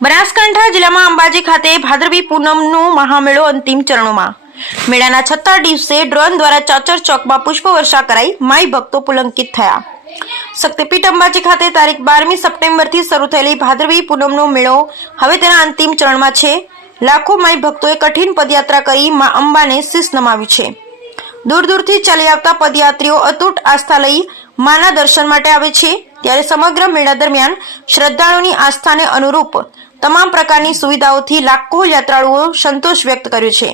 બનાસકાંઠા જિલ્લામાં અંબાજી ખાતે ભાદરવી પૂનમનો મહામેળો અંતિમ ચરણોમાં. મેળાના છઠ્ઠા દિવસે ડ્રોન દ્વારા ચાચર ચોકમાં પુષ્પવર્ષા કરાઈ માઈ ભક્તો પુલંકિત થયા. શક્તિપીઠ અંબાજી ખાતે તારીખ બારમી સપ્ટેમ્બરથી શરૂ થયેલી ભાદરવી પૂનમનો મેળો હવે તેના અંતિમ ચરણમાં છે. લાખો માઈ ભક્તોએ કઠિન પદયાત્રા કરી મા અંબાને શીશ નમાવ્યું છે. દૂર દૂરથી ચાલી આવતા પદયાત્રીઓ અતૂટ આસ્થા લઈ માના દર્શન માટે આવે છે. ત્યારે સમગ્ર મેળા દરમિયાન શ્રદ્ધાળુઓની આસ્થાને અનુરૂપ તમામ પ્રકારની સુવિધાઓથી લાખો યાત્રાળુઓ સંતોષ વ્યક્ત કર્યો છે.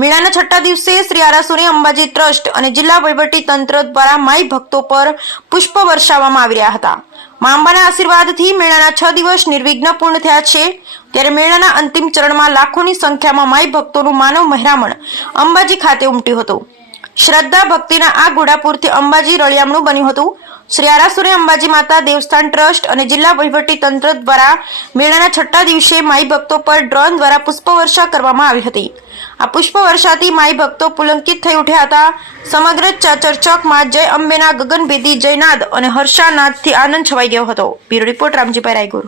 મેળાના છઠ્ઠા દિવસે શ્રી આરાસુરી અંબાજી ટ્રસ્ટ અને જિલ્લા વહીવટી તંત્ર દ્વારા માઈ ભક્તો પર પુષ્પ વર્ષાવવામાં આવી રહ્યા હતા. મા અંબાના આશીર્વાદથી મેળાના છ દિવસ નિર્વિઘ્ન પૂર્ણ થયા છે. ત્યારે મેળાના અંતિમ ચરણમાં લાખોની સંખ્યામાં માઈ ભક્તોનું માનવ મહેરામણ અંબાજી ખાતે ઉમટ્યું હતું. શ્રદ્ધા ભક્તિના આ ઘોડાપુરથી અંબાજી રળિયામણું બન્યું હતું. શ્રી અંબાજી માતા દેવસ્થાન ટ્રસ્ટ અને જિલ્લા વહીવટી તંત્ર દ્વારા મેળાના છઠ્ઠા દિવસે માઈ ભક્તો પર ડ્રોન દ્વારા પુષ્પવર્ષા કરવામાં આવી હતી. આ પુષ્પવર્ષાથી માઈ ભક્તો પુલંકિત થઈ ઉઠ્યા હતા. સમગ્ર ચર્ચોકમાં જય અંબેના ગગનભેદી જયનાદ અને હર્ષાનાદથી આનંદ છવાઈ ગયો હતો. Bureau report Ramjibhai Raiguru.